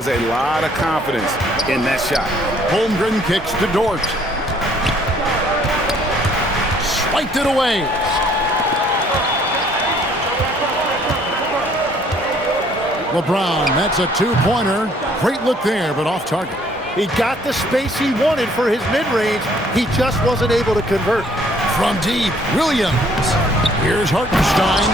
There's a lot of confidence in that shot. Holmgren kicks to Dort. Swiped it away. LeBron, that's a two-pointer. Great look there, but off target. He got the space he wanted for his mid-range. He just wasn't able to convert. From deep, Williams. Here's Hartenstein.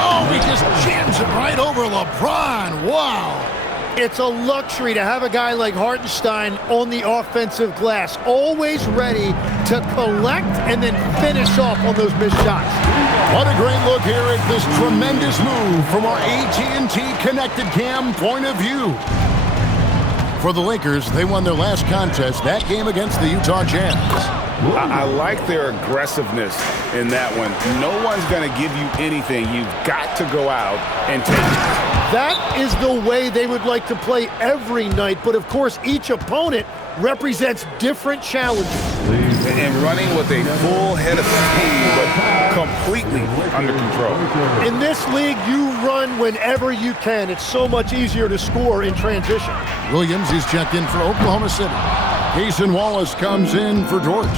Oh, he just jams it right over LeBron. Wow. It's a luxury to have a guy like Hartenstein on the offensive glass, always ready to collect and then finish off on those missed shots. What a great look here at this tremendous move from our AT&T Connected Cam point of view. For the Lakers, they won their last contest, that game against the Utah Jazz. I like their aggressiveness in that one. No one's going to give you anything. You've got to go out and take it. That is the way they would like to play every night, but of course each opponent represents different challenges. And running with a full head of steam, but completely under control. In this league, you run whenever you can. It's so much easier to score in transition. Williams is checked in for Oklahoma City. Cason Wallace comes in for Dort.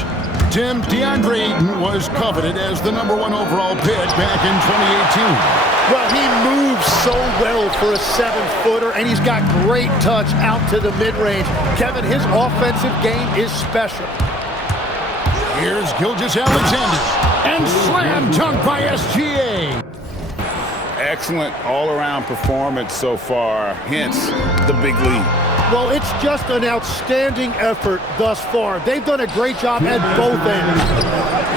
Tim, DeAndre Ayton was coveted as the #1 overall pick back in 2018. Well, he moves so well for a 7-footer, and he's got great touch out to the mid-range. Kevin, his offensive game is special. Here's Gilgeous-Alexander, and slam dunk by SGA. Excellent all-around performance so far, hence the big lead. Well, it's just an outstanding effort thus far. They've done a great job at both ends.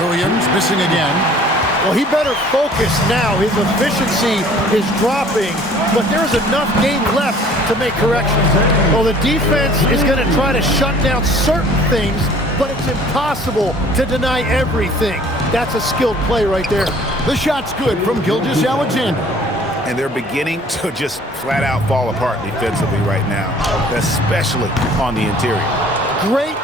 Williams missing again. Well, he better focus now. His efficiency is dropping, but there's enough game left to make corrections. Well, the defense is going to try to shut down certain things, but it's impossible to deny everything. That's a skilled play right there. The shot's good from Gilgeous-Alexander. And they're beginning to just flat out fall apart defensively right now, especially on the interior. Great.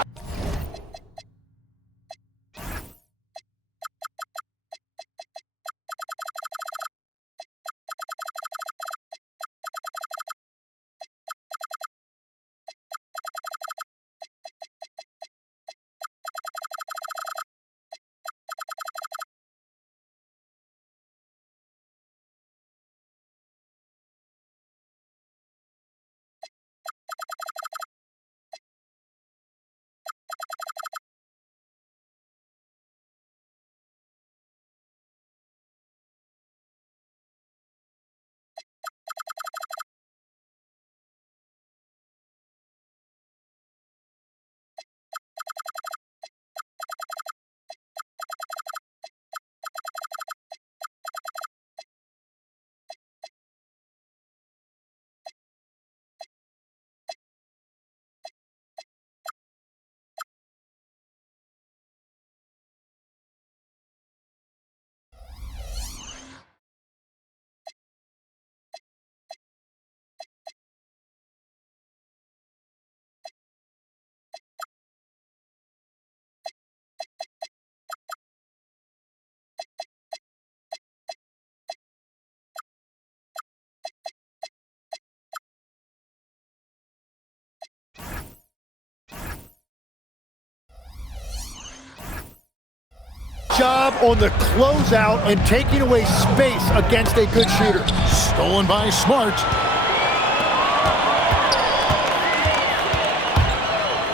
Job on the closeout and taking away space against a good shooter. Stolen by Smart.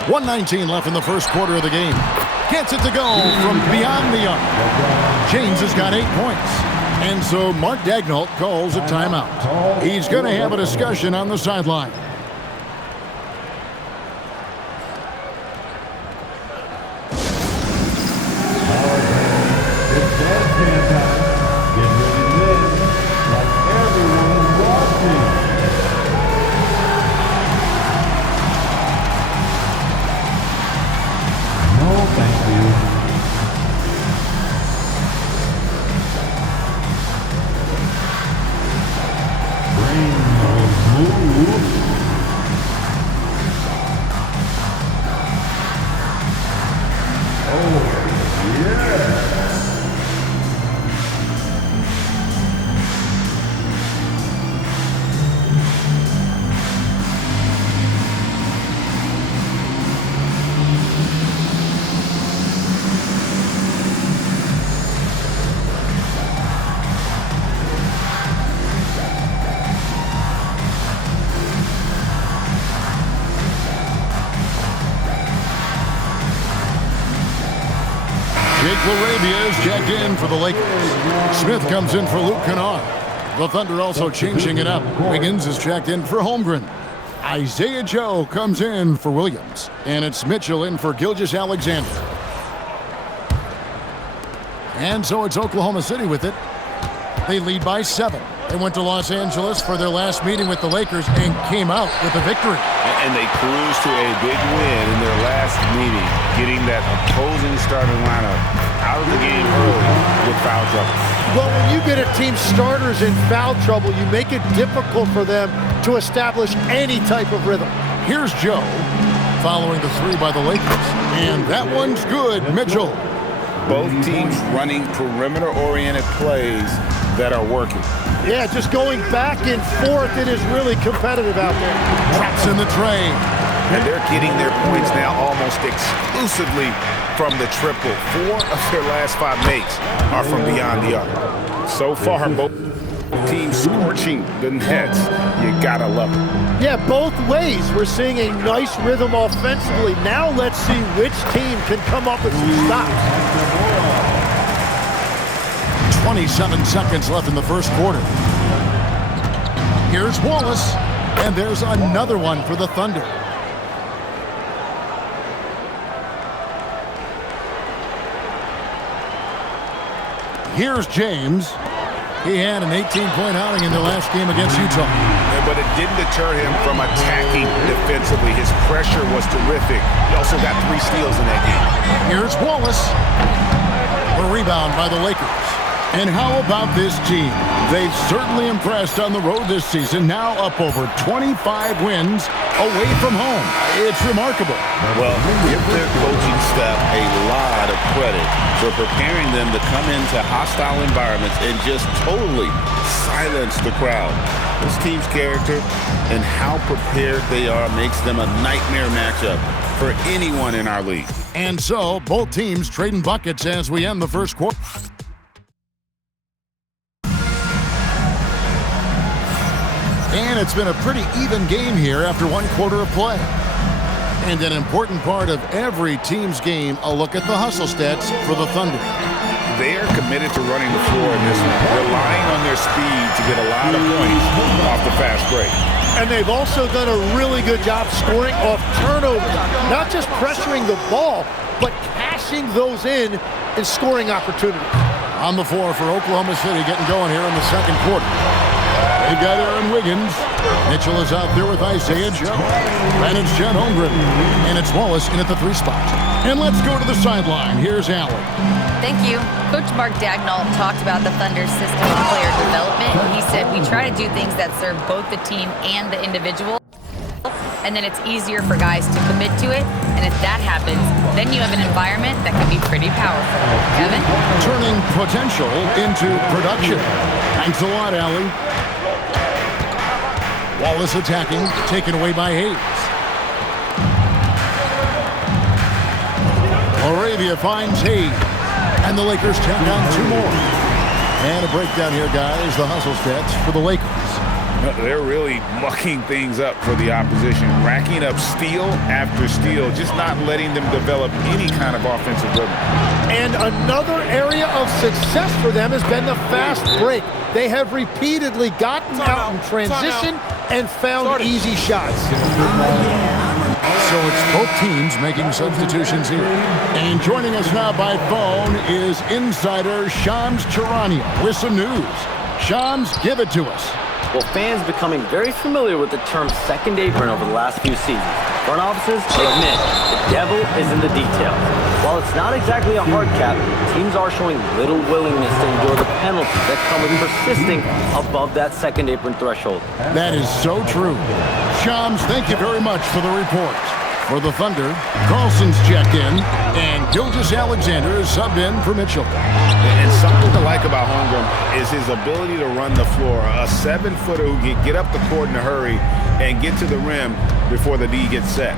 1:19 left in the first quarter of the game. Gets it to go from beyond the arc. James has got 8 points. And so Mark Daigneault calls a timeout. He's going to have a discussion on the sideline. Move. LaRavia is checked in for the Lakers. Smith comes in for Luke Kennard. The Thunder also changing it up. Wiggins is checked in for Holmgren. Isaiah Joe comes in for Williams. And it's Mitchell in for Gilgeous-Alexander. And so it's Oklahoma City with it. They lead by 7. They went to Los Angeles for their last meeting with the Lakers and came out with a victory. And they cruised to a big win in their last meeting, getting that opposing starting lineup out of the game early with foul trouble. Well, when you get a team's starters in foul trouble, you make it difficult for them to establish any type of rhythm. Here's Joe following the 3 by the Lakers. And that one's good, Mitchell. Both teams running perimeter-oriented plays that are working. Yeah, just going back and forth, it is really competitive out there. Traps in the tray. And they're getting their points now almost exclusively from the triple. 4 of their last 5 makes are from beyond the arc. So far, both teams scorching the Nets. You gotta love it. Yeah, both ways. We're seeing a nice rhythm offensively. Now let's see which team can come up with some stops. 27 seconds left in the first quarter. Here's Wallace, and there's another one for the Thunder. Here's James. He had an 18-point outing in the last game against Utah. But it didn't deter him from attacking defensively. His pressure was terrific. He also got 3 steals in that game. Here's Wallace. The rebound by the Lakers. And how about this team? They've certainly impressed on the road this season, now up over 25 wins away from home. It's remarkable. Well, give their coaching staff a lot of credit for preparing them to come into hostile environments and just totally silence the crowd. This team's character and how prepared they are makes them a nightmare matchup for anyone in our league. And so, both teams trading buckets as we end the first quarter. And it's been a pretty even game here after 1 quarter of play. And an important part of every team's game, a look at the hustle stats for the Thunder. They are committed to running the floor in this one, relying on their speed to get a lot of points off the fast break. And they've also done a really good job scoring off turnovers. Not just pressuring the ball, but cashing those in and scoring opportunities. On the floor for Oklahoma City, getting going here in the second quarter. They've got Aaron Wiggins. Mitchell is out there with Isaiah Joe. And it's Chet Holmgren. And it's Wallace in at the 3 spot. And let's go to the sideline. Here's Allen. Thank you. Coach Mark Daigneault talked about the Thunder's system of player development. He said, we try to do things that serve both the team and the individual. And then it's easier for guys to commit to it. And if that happens, then you have an environment that can be pretty powerful. Kevin? Turning potential into production. Thanks a lot, Allie. Wallace attacking, taken away by Hayes. LaRavia finds Hayes. And the Lakers take on 2 more. And a breakdown here, guys. The hustle stats for the Lakers. They're really mucking things up for the opposition, racking up steal after steal, just not letting them develop any kind of offensive rhythm. And another area of success for them has been the fast break. They have repeatedly gotten out in transition and found easy shots. So it's both teams making substitutions here. And joining us now by phone is insider Shams Charania with some news. Shams, give it to us. Well, fans becoming very familiar with the term second apron over the last few seasons. Front offices admit the devil is in the details. While it's not exactly a hard cap, teams are showing little willingness to endure the penalties that come with persisting above that second apron threshold. That is so true. Shams, thank you very much for the report. For the Thunder, Carlson's checked in, and Gilgeous-Alexander is subbed in for Mitchell. And something to like about Holmgren is his ability to run the floor. A 7-footer who can get up the court in a hurry and get to the rim before the D gets set.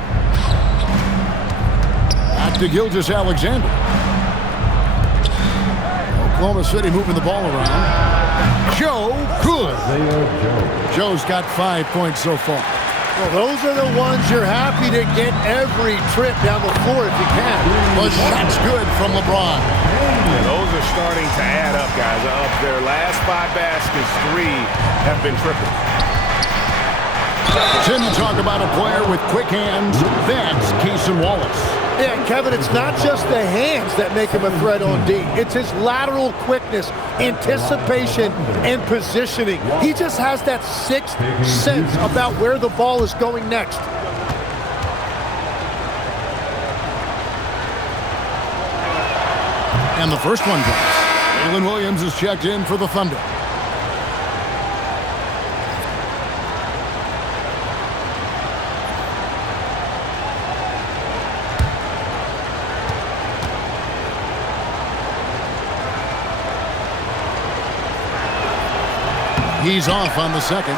Back to Gilgeous-Alexander. Oklahoma City moving the ball around. Joe good. Joe's got 5 points so far. Well, those are the ones you're happy to get every trip down the floor if you can. The shot's good from LeBron. Yeah, those are starting to add up, guys. Of their last 5 baskets, 3 have been triples. Tim, you talk about a player with quick hands. That's Cason Wallace. Yeah, and Kevin, it's not just the hands that make him a threat on D. It's his lateral quickness, anticipation, and positioning. He just has that sixth sense about where the ball is going next. And the first one drops. Jalen Williams is checked in for the Thunder. He's off on the second.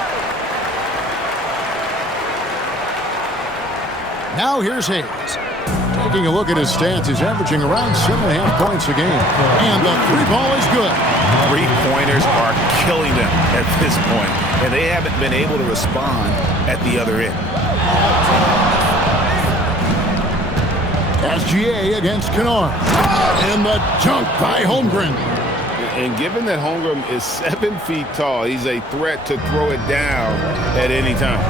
Now here's Hayes. Taking a look at his stats, he's averaging around 7.5 points a game. And the 3-ball is good. 3-pointers are killing them at this point, and they haven't been able to respond at the other end. SGA against Kennard. And the dunk by Holmgren. And given that Holmgren is 7 feet tall, he's a threat to throw it down at any time.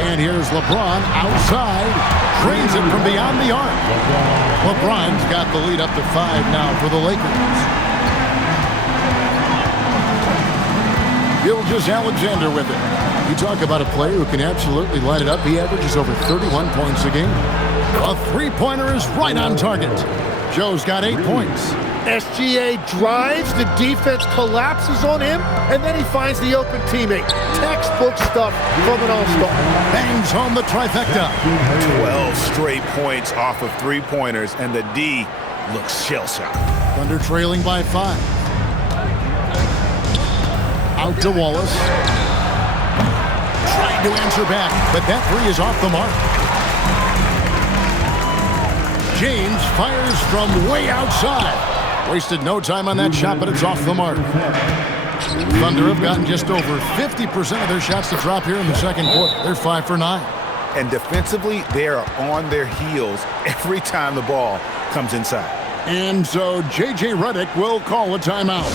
And here's LeBron outside. Drains it from beyond the arc. LeBron's got the lead up to 5 now for the Lakers. Gilgeous-Alexander with it. You talk about a player who can absolutely light it up. He averages over 31 points a game. A 3-pointer is right on target. Joe's got 8 points. SGA drives, the defense collapses on him, and then he finds the open teammate. Textbook stuff from an all-star. Bangs home the trifecta. 12 straight points off of 3-pointers, and the D looks shell-shocked. Thunder trailing by 5. Out to Wallace. Trying to answer back, but that 3 is off the mark. James fires from way outside. Wasted no time on that shot, but it's off the mark. Thunder have gotten just over 50% of their shots to drop here in the second quarter. They're 5 for 9. And defensively, they are on their heels every time the ball comes inside. And so J.J. Redick will call a timeout.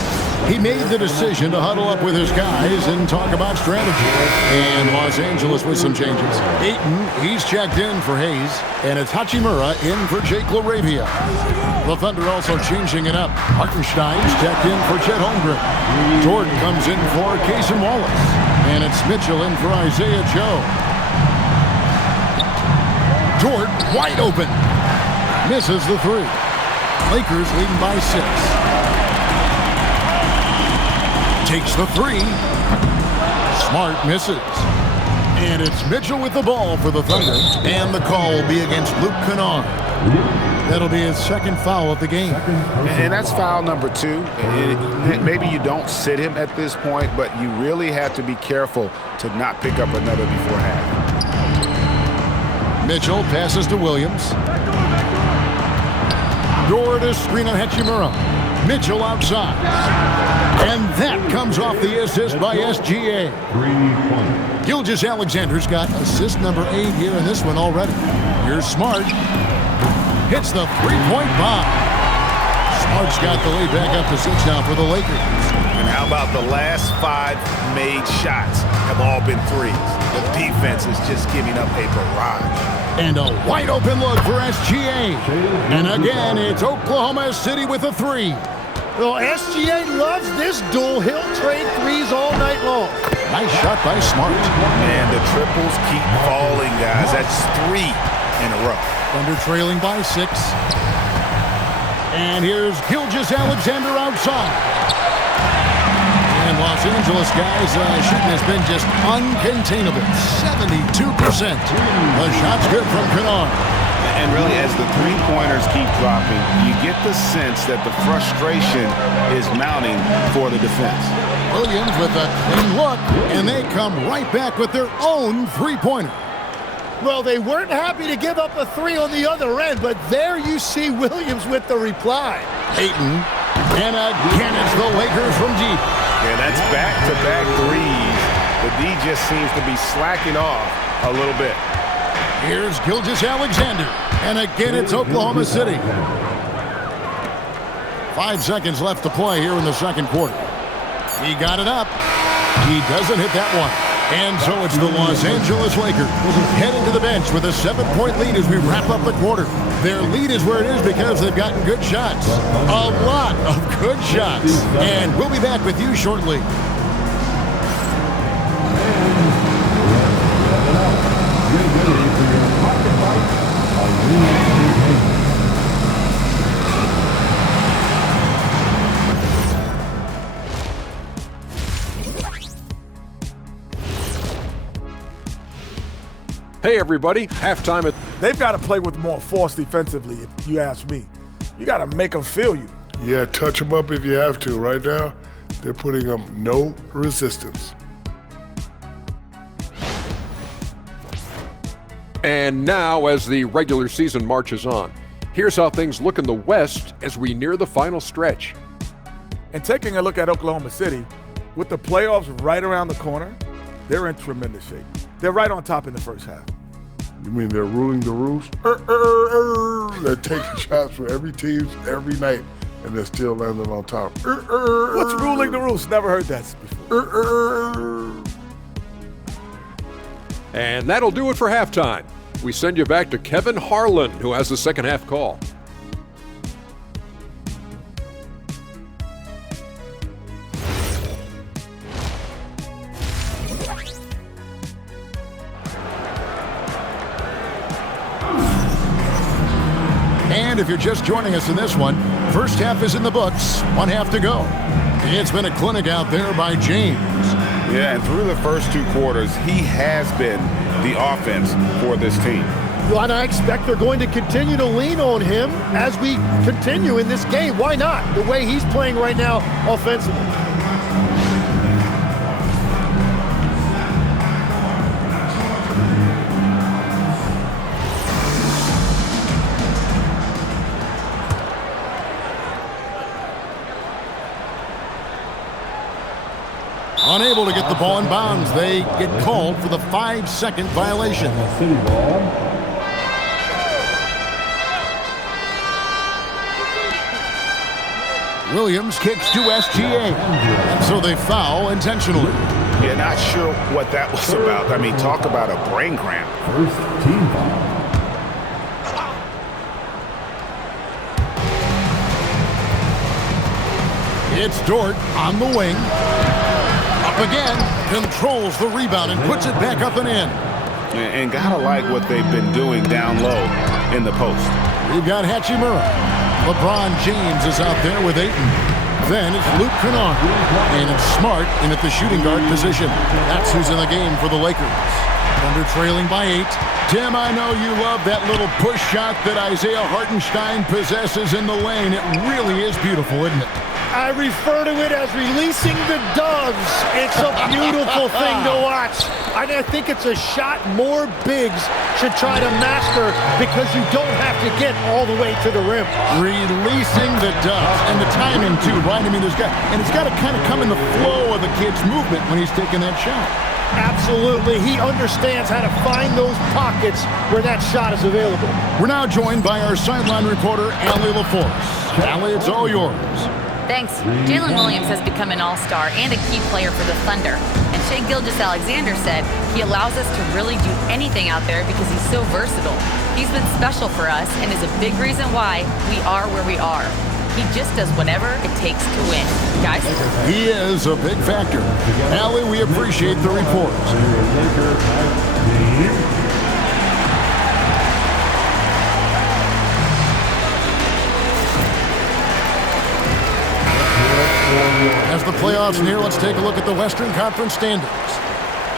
He made the decision to huddle up with his guys and talk about strategy. And Los Angeles with some changes. Ayton, he's checked in for Hayes. And it's Hachimura in for Jake LaRavia. The Thunder also changing it up. Hartenstein's checked in for Chet Holmgren. Jordan comes in for Cason Wallace. And it's Mitchell in for Isaiah Joe. Jordan wide open. Misses the 3. Lakers leading by 6. Takes the 3. Smart misses. And it's Mitchell with the ball for the Thunder. And the call will be against Luke Kennard. That'll be his second foul of the game. And that's foul number 2. Maybe you don't sit him at this point, but you really have to be careful to not pick up another before half. Mitchell passes to Williams. Door to screen on Hachimura. Mitchell outside. And that comes off the assist by SGA. Gilgeous-Alexander's got assist number 8 here in this one already. Here's Smart. Hits the 3-point bomb. Smart's got the lead back up to 6 now for the Lakers. And how about the last 5 made shots have all been 3s? The defense is just giving up a barrage. And a wide open look for SGA. And again, it's Oklahoma City with a 3. Well, SGA loves this duel. He'll trade 3s all night long. Nice shot by Smart. Man, the triples keep falling, guys. That's 3 in a row. Thunder trailing by 6. And here's Gilgeous-Alexander outside. And Los Angeles guys, shooting has been just uncontainable. 72%. The shot's good from Kennard. And really, as the 3-pointers keep dropping, you get the sense that the frustration is mounting for the defense. Williams with a clean look, and they come right back with their own 3-pointer. Well, they weren't happy to give up a 3 on the other end, but there you see Williams with the reply. Ayton, and again it's the Lakers from deep. Yeah, that's back-to-back 3s The D just seems to be slacking off a little bit. Here's Gilgeous-Alexander. And again, it's Oklahoma City. 5 seconds left to play here in the second quarter. He got it up. He doesn't hit that one. And so it's the Los Angeles Lakers heading to the bench with a 7-point lead as we wrap up the quarter. Their lead is where it is because they've gotten good shots. A lot of good shots. And we'll be back with you shortly. Hey everybody, halftime. They've got to play with more force defensively, if you ask me. You got to make them feel you. Yeah, touch them up if you have to. Right now, they're putting up no resistance. And now, as the regular season marches on, here's how things look in the West as we near the final stretch. And taking a look at Oklahoma City, with the playoffs right around the corner, they're in tremendous shape. They're right on top in the first half. You mean they're ruling the roost? They're taking shots from every team every night, and they're still landing on top. What's ruling the roost? Never heard that before. And that'll do it for halftime. We send you back to Kevin Harlan, who has the second half call. And if you're just joining us in this one, first half is in the books, 1 half to go. It's been a clinic out there by James. Yeah, and through the first 2 quarters, he has been the offense for this team. And I expect they're going to continue to lean on him as we continue in this game. Why not? The way he's playing right now offensively. Unable to get the ball in bounds. They get called for the 5-second violation. Williams kicks to SGA. And so they foul intentionally. Yeah, not sure what that was about. I mean, talk about a brain cramp. First team foul. It's Dort on the wing. Up again, controls the rebound and puts it back up and in. And gotta like what they've been doing down low in the post. We've got Hachimura. LeBron James is out there with Ayton. Then it's Luke Kennard. And it's Smart in at the shooting guard position. That's who's in the game for the Lakers. Thunder trailing by 8. Tim, I know you love that little push shot that Isaiah Hartenstein possesses in the lane. It really is beautiful, isn't it? I refer to it as releasing the doves. It's a beautiful thing to watch. I think it's a shot more bigs should try to master because you don't have to get all the way to the rim. Releasing the doves. And the timing, too, right? I mean, it's got to kind of come in the flow of the kid's movement when he's taking that shot. Absolutely. He understands how to find those pockets where that shot is available. We're now joined by our sideline reporter, Allie LaForce. Allie, it's all yours. Thanks. Jalen Williams has become an all-star and a key player for the Thunder. And Shai Gilgeous-Alexander said he allows us to really do anything out there because he's so versatile. He's been special for us and is a big reason why we are where we are. He just does whatever it takes to win. Guys? He is a big factor. Allie, we appreciate the report. As the playoffs near, let's take a look at the Western Conference standings.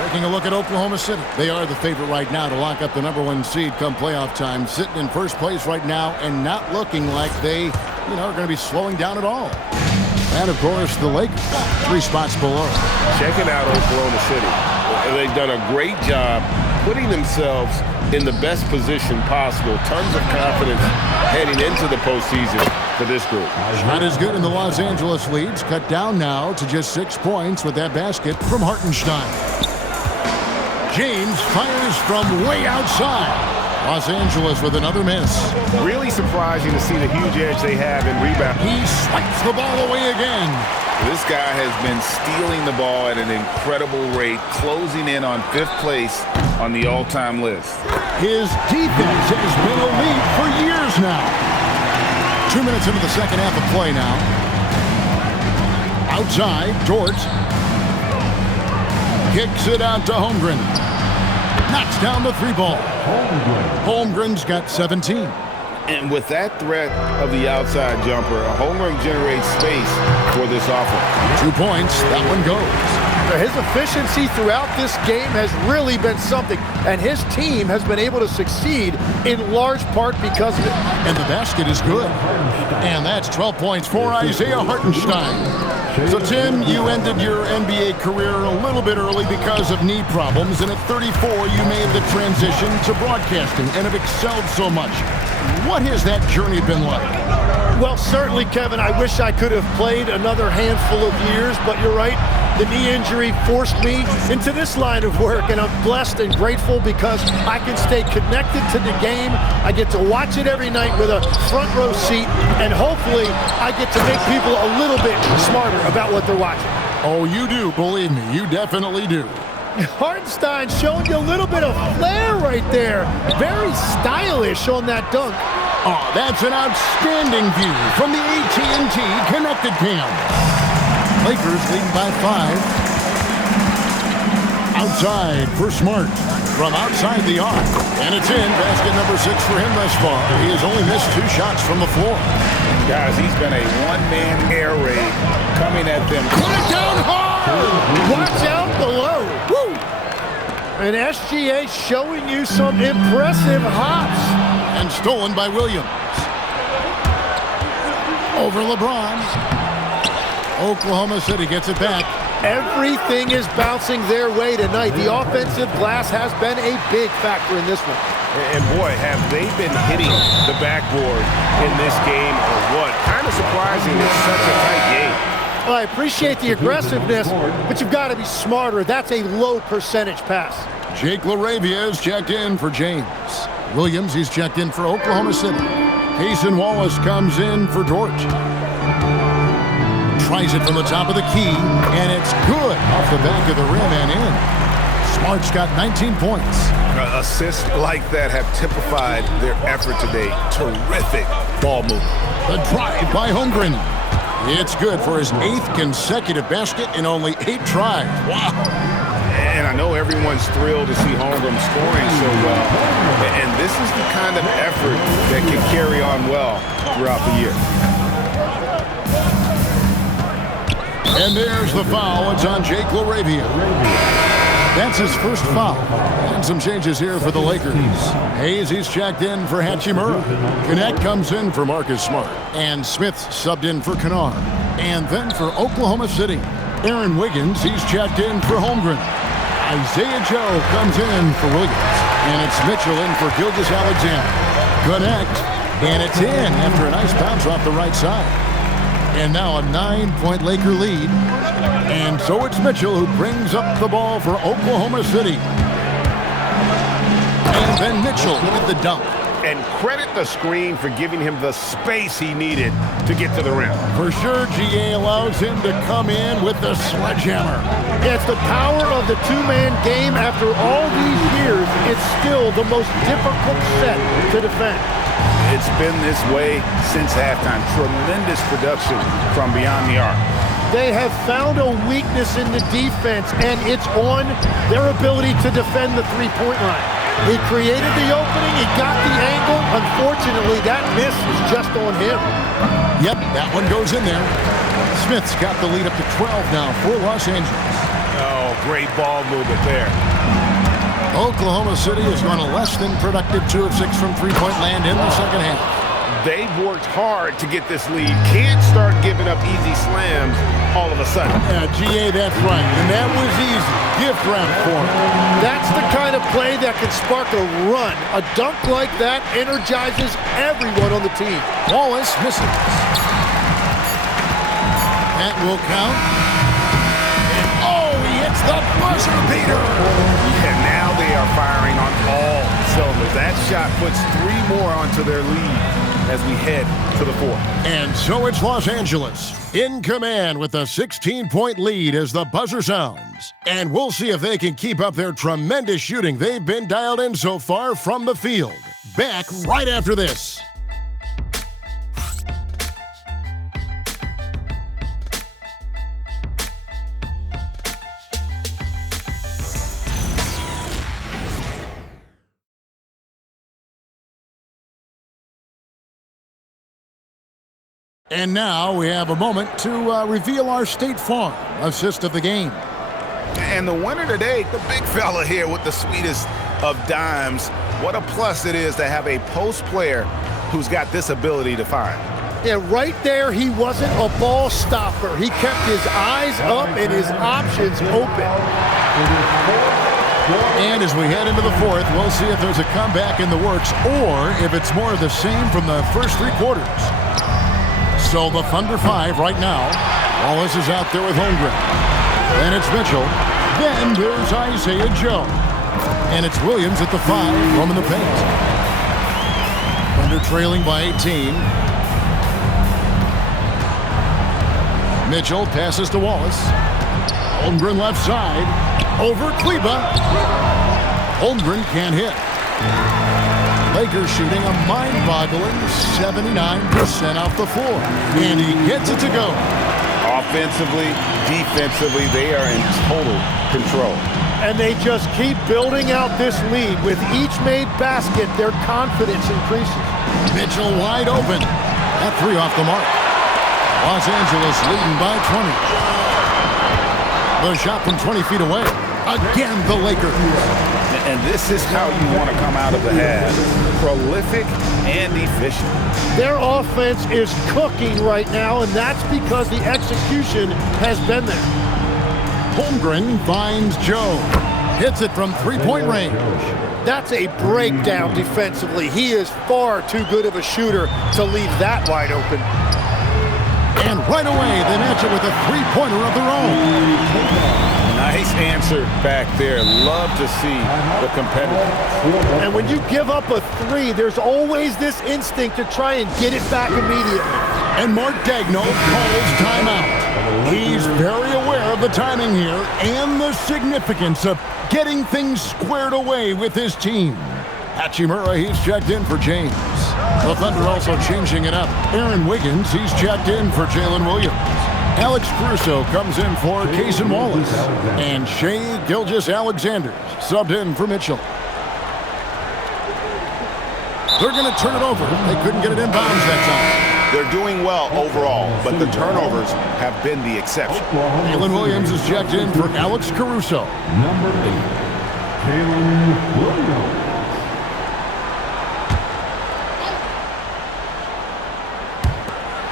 Taking a look at Oklahoma City. They are the favorite right now to lock up the #1 seed come playoff time. Sitting in first place right now and not looking like they, are going to be slowing down at all. And, of course, the Lakers, 3 spots below. Checking out Oklahoma City. They've done a great job putting themselves in the best position possible. Tons of confidence heading into the postseason for this group. Not as good in the Los Angeles leads. Cut down now to just 6 points with that basket from Hartenstein. James fires from way outside. Los Angeles with another miss. Really surprising to see the huge edge they have in rebound. He swipes the ball away again. This guy has been stealing the ball at an incredible rate, closing in on 5th place on the all-time list. His defense has been elite for years now. 2 minutes into the second half of play now. Outside, Dort kicks it out to Holmgren. Knocks down the 3 ball. Holmgren's got 17. And with that threat of the outside jumper, Holmgren generates space for this offense. 2 points, that one goes. His efficiency throughout this game has really been something, and his team has been able to succeed in large part because of it. And the basket is good. And that's 12 points for Isaiah Hartenstein. So, Tim, you ended your NBA career a little bit early because of knee problems, and at 34, you made the transition to broadcasting and have excelled so much. What has that journey been like? Well, certainly, Kevin, I wish I could have played another handful of years, but you're right. The knee injury forced me into this line of work, and I'm blessed and grateful because I can stay connected to the game. I get to watch it every night with a front row seat, and hopefully I get to make people a little bit smarter about what they're watching. Oh, you do, believe me, you definitely do. Hartenstein showing you a little bit of flair right there. Very stylish on that dunk. Oh, that's an outstanding view from the AT&T Connected Cam. Lakers leading by 5. Outside for Smart. From outside the arc. And it's in. Basket number 6 for him thus far. He has only missed 2 shots from the floor. Guys, he's been a one-man air raid coming at them. Put it down hard! Watch out below. Woo! And SGA showing you some impressive hops. And stolen by Williams. Over LeBron. Oklahoma City gets it back. Everything is bouncing their way tonight. The offensive glass has been a big factor in this one. And boy, have they been hitting the backboard in this game or what? Kind of surprising it's such a tight game. Well, I appreciate the aggressiveness, but you've got to be smarter. That's a low percentage pass. Jake LaRavia is checked in for James. Williams, he's checked in for Oklahoma City. Cason Wallace comes in for Dort. Tries it from the top of the key, and it's good off the back of the rim and in. Smart's got 19 points. Assists like that have typified their effort today. Terrific ball movement. The drive by Holmgren. It's good for his 8th consecutive basket in only 8 tries. Wow. And I know everyone's thrilled to see Holmgren scoring so well. And this is the kind of effort that can carry on well throughout the year. And there's the foul. It's on Jake LaRavia. That's his first foul. And some changes here for the Lakers. Hayes, he's checked in for Hachimura. Connect comes in for Marcus Smart. And Smith subbed in for Kennard. And then for Oklahoma City, Aaron Wiggins, he's checked in for Holmgren. Isaiah Joe comes in for Williams. And it's Mitchell in for Gilgeous-Alexander. Connect. And it's in after a nice bounce off the right side. And now a 9-point Laker lead. And so it's Mitchell who brings up the ball for Oklahoma City. And then Mitchell with the dunk. And credit the screen for giving him the space he needed to get to the rim. For sure, GA allows him to come in with the sledgehammer. It's the power of the two-man game. After all these years, it's still the most difficult set to defend. It's been this way since halftime. Tremendous production from beyond the arc. They have found a weakness in the defense, and it's on their ability to defend the three-point line. He created the opening, he got the angle. Unfortunately, that miss is just on him. Yep, that one goes in there. Smith's got the lead up to 12 now for Los Angeles. Oh, great ball movement there. Oklahoma City has gone a less than productive 2 of 6 from three-point land in the second half. They've worked hard to get this lead. Can't start giving up easy slams all of a sudden. Yeah, GA, that's right. And that was easy. Gift wrap for him. That's the kind of play that can spark a run. A dunk like that energizes everyone on the team. Wallace misses. That will count. And oh, he hits the buzzer beater. And now they are firing on all cylinders. That shot puts 3 more onto their lead as we head to the 4th. And so it's Los Angeles in command with a 16-point lead as the buzzer sounds. And we'll see if they can keep up their tremendous shooting they've been dialed in so far from the field. Back right after this. And now we have a moment to reveal our State Farm assist of the game. And the winner today, the big fella here with the sweetest of dimes. What a plus it is to have a post player who's got this ability to find. Yeah, right there, he wasn't a ball stopper. He kept his eyes up and his options open. And as we head into the 4th, we'll see if there's a comeback in the works or if it's more of the same from the first 3 quarters. So the Thunder 5 right now. Wallace is out there with Holmgren. Then it's Mitchell. Then there's Isaiah Joe. And it's Williams at the 5, roaming the paint. Thunder trailing by 18. Mitchell passes to Wallace. Holmgren left side. Over Kleba. Holmgren can't hit. Lakers shooting a mind-boggling 79% off the floor. And he gets it to go. Offensively, defensively, they are in total control. And they just keep building out this lead. With each made basket, their confidence increases. Mitchell wide open. That 3 off the mark. Los Angeles leading by 20. The shot from 20 feet away. Again, the Lakers. And this is how you want to come out of the half. Prolific and efficient. Their offense is cooking right now, and that's because the execution has been there. Holmgren finds Joe. Hits it from 3-point range. That's a breakdown defensively. He is far too good of a shooter to leave that wide open. And right away, they match it with a 3-pointer of their own. Nice answer back there. Love to see the competitor. And when you give up a 3, there's always this instinct to try and get it back immediately. And Mark Daigneault calls timeout. He's very aware of the timing here and the significance of getting things squared away with his team. Hachimura, he's checked in for James. The Thunder also changing it up. Aaron Wiggins, he's checked in for Jalen Williams. Alex Caruso comes in for Cason Wallace. And Shai Gilgeous-Alexander subbed in for Mitchell. They're going to turn it over. They couldn't get it inbounds that time. They're doing well overall, but the turnovers have been the exception. Jalen Williams is checked in for Alex Caruso. Number 8, Jalen Williams.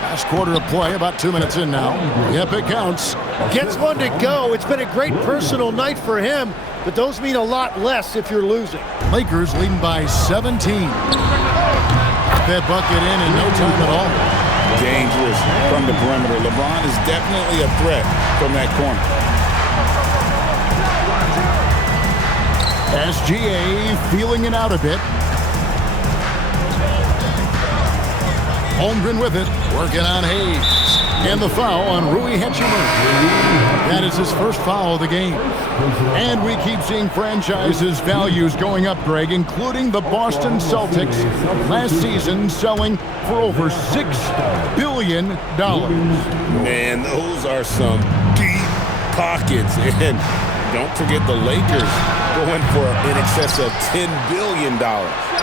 Last quarter of play, about 2 minutes in now. Yep, it counts. Gets one to go. It's been a great personal night for him, but those mean a lot less if you're losing. Lakers leading by 17. That bucket in no time at all. Dangerous from the perimeter. LeBron is definitely a threat from that corner. SGA feeling it out a bit. Holmgren with it, working on Hayes. And the foul on Rui Hachimura. That is his first foul of the game. And we keep seeing franchises' values going up, Greg, including the Boston Celtics last season selling for over $6 billion. Man, those are some deep pockets. And don't forget the Lakers going for in excess of $10 billion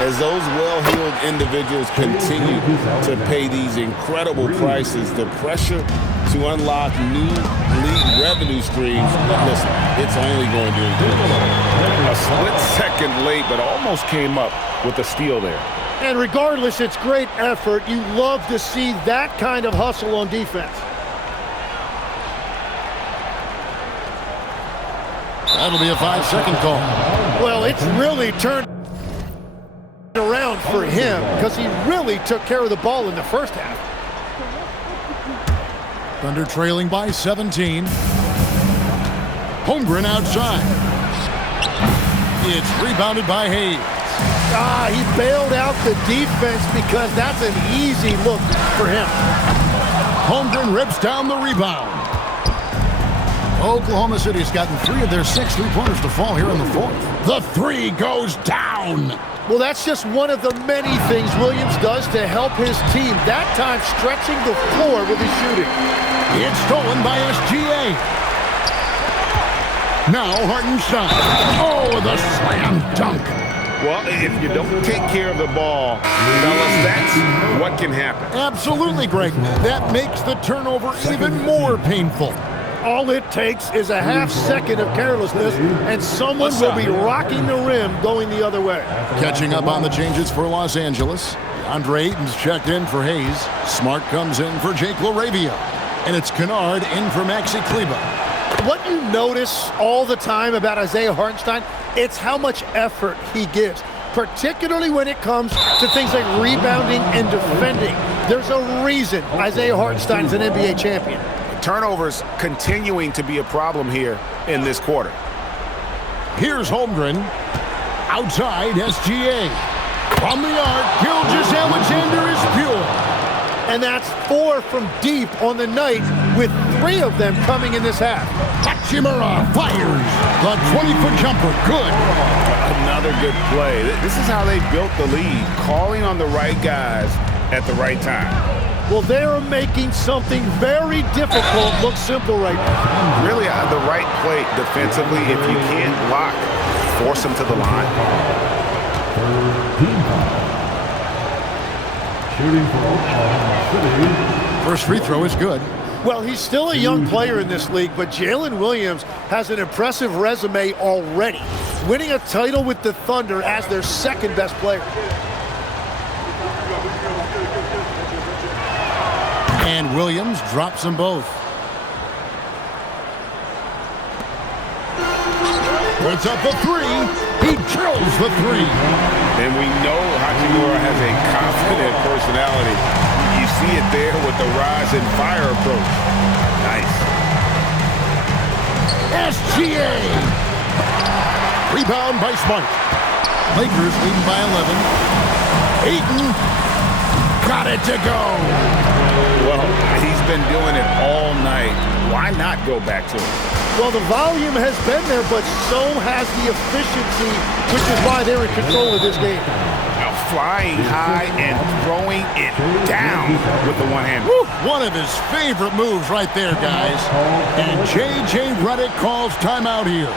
as those well-heeled individuals continue to pay these incredible prices. The pressure to unlock new league revenue streams, listen, it's only going to increase. A split second late, but almost came up with a steal there. And regardless, it's great effort. You love to see that kind of hustle on defense. That'll be a 5-second call. Well, it's really turned around for him because he really took care of the ball in the first half. Thunder trailing by 17. Holmgren outside. It's rebounded by Hayes. He bailed out the defense because that's an easy look for him. Holmgren rips down the rebound. Oklahoma City's gotten 3 of their 6 3-pointers to fall here in the fourth. The 3 goes down. Well, that's just one of the many things Williams does to help his team. That time stretching the floor with his shooting. It's stolen by SGA. Now Hartenstein. Oh, the slam dunk. Well, if you don't take care of the ball, fellas, that's what can happen. Absolutely, Greg. That makes the turnover even more painful. All it takes is a half second of carelessness, and someone will be rocking the rim going the other way. Catching up on the changes for Los Angeles. Andre Ayton's checked in for Hayes. Smart comes in for Jake LaRavia. And it's Kennard in for Maxi Kleber. What you notice all the time about Isaiah Hartenstein, it's how much effort he gives, particularly when it comes to things like rebounding and defending. There's a reason Isaiah Hartenstein is an NBA champion. Turnovers continuing to be a problem here in this quarter. Here's Holmgren. Outside, SGA. From the arc, Gilgeous-Alexander is pure. And that's 4 from deep on the night, with 3 of them coming in this half. Hachimura fires. The 20-foot jumper, good. Another good play. This is how they built the lead, calling on the right guys at the right time. Well, they're making something very difficult look simple right now. Really, the right play defensively. If you can't block, force them to the line. Shooting for Oklahoma City. First free throw is good. Well, he's still a young player in this league, but Jalen Williams has an impressive resume already, winning a title with the Thunder as their second best player. And Williams drops them both. Puts up the 3. He drills the 3. And we know Hachimura has a confident personality. You see it there with the rise and fire approach. Nice. SGA. Rebound by Smart. Lakers leading by 11. Ayton got it to go. Well, he's been doing it all night. Why not go back to him? Well, the volume has been there, but so has the efficiency, which is why they're in control of this game. Now flying high and throwing it down with the one hand. Woo! One of his favorite moves right there, guys. And J.J. Redick calls timeout here.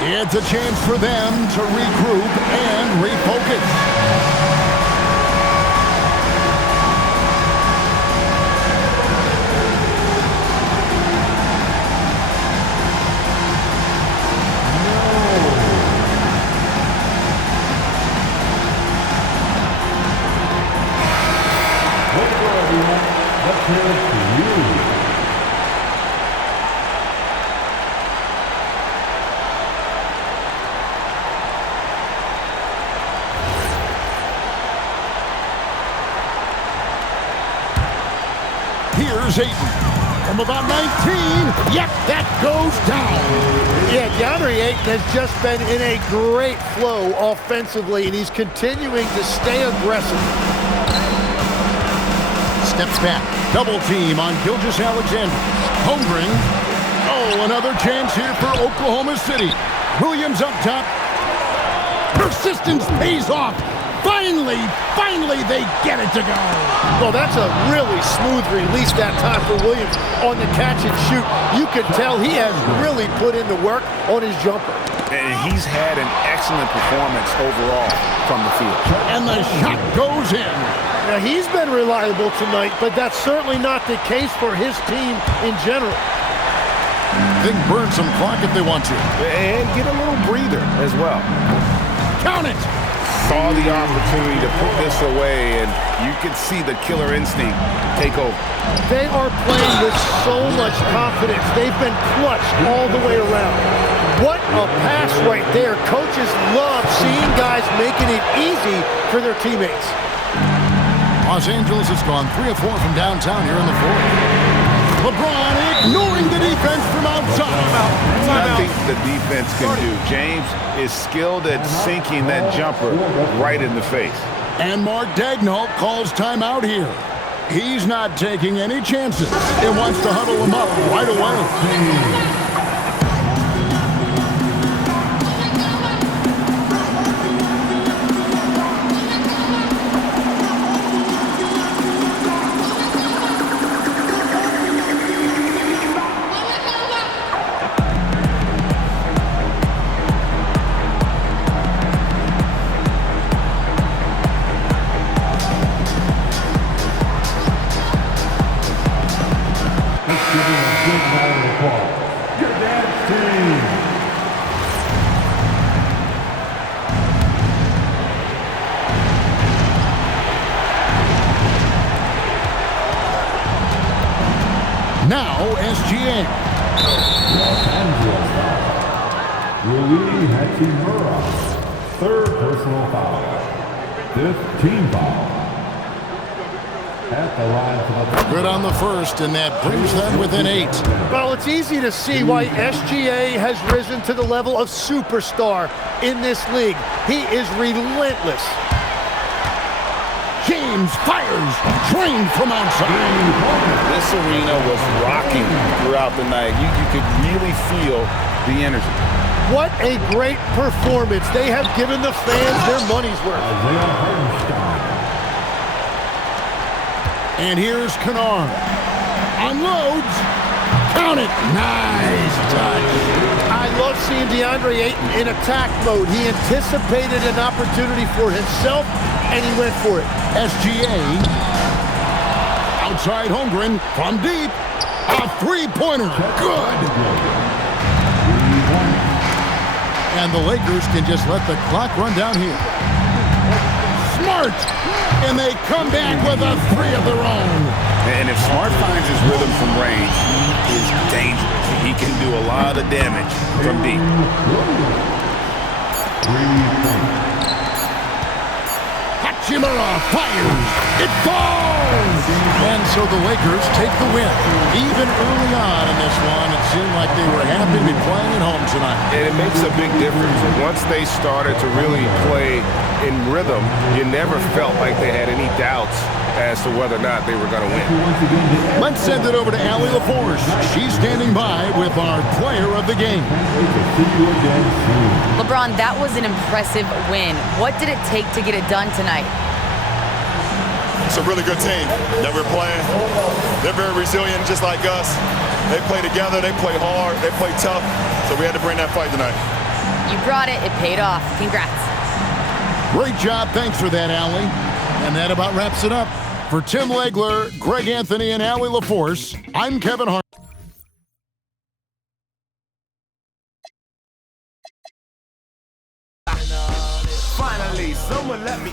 It's a chance for them to regroup and refocus. Here's Ayton from about 19. Yep, that goes down. Yeah, DeAndre Ayton has just been in a great flow offensively, and he's continuing to stay aggressive. Steps back. Double team on Gilgeous-Alexander. Holmgren. Oh, another chance here for Oklahoma City. Williams up top. Persistence pays off. Finally, they get it to go. Well, that's a really smooth release that time for Williams on the catch and shoot. You can tell he has really put in the work on his jumper. And he's had an excellent performance overall from the field. And the shot goes in. Now, he's been reliable tonight, but that's certainly not the case for his team in general. They can burn some clock if they want to. And get a little breather as well. Count it. Saw the opportunity to put this away, and you can see the killer instinct take over. They are playing with so much confidence. They've been clutched all the way around. What a pass right there. Coaches love seeing guys making it easy for their teammates. Los Angeles has gone 3 of 4 from downtown here in the fourth. LeBron ignoring the defense from outside. Nothing the defense can do. James is skilled at sinking that jumper right in the face. And Mark Daigneault calls timeout here. He's not taking any chances. He wants to huddle him up right away. Now, SGA. Los Angeles foul. Rui Hachimura. Third personal foul. Fifth team foul. At the line for the... Good on the first, and that brings them within 8. Well, it's easy to see why SGA has risen to the level of superstar in this league. He is relentless. James fires, trained from outside. This arena was rocking throughout the night. You could really feel the energy. What a great performance. They have given the fans their money's worth. Isaiah Hartenstein. And here's Kennard. Unloads. Count it. Nice touch. I love seeing DeAndre Ayton in attack mode. He anticipated an opportunity for himself, and he went for it. SGA. Outside Holmgren from deep. A three-pointer. Good. And the Lakers can just let the clock run down here. Smart. And they come back with a three of their own. And if Smart finds his rhythm from range, he is dangerous. He can do a lot of damage from deep. Hachimura fires. It falls. And so the Lakers take the win. Even early on in this one, it seemed like they were happy to be playing at home tonight. And it makes a big difference. Once they started to really play in rhythm, you never felt like they had any doubts as to whether or not they were going to win. Let's send it over to Allie LaForce. She's standing by with our player of the game. LeBron, that was an impressive win. What did it take to get it done tonight? It's a really good team that we're playing. They're very resilient, just like us. They play together, they play hard, they play tough, so we had to bring that fight tonight. You brought it. It paid off. Congrats. Great job. Thanks for that, Allie. And that about wraps it up. For Tim Legler, Greg Anthony, and Allie LaForce, I'm Kevin Hart. Finally, someone let me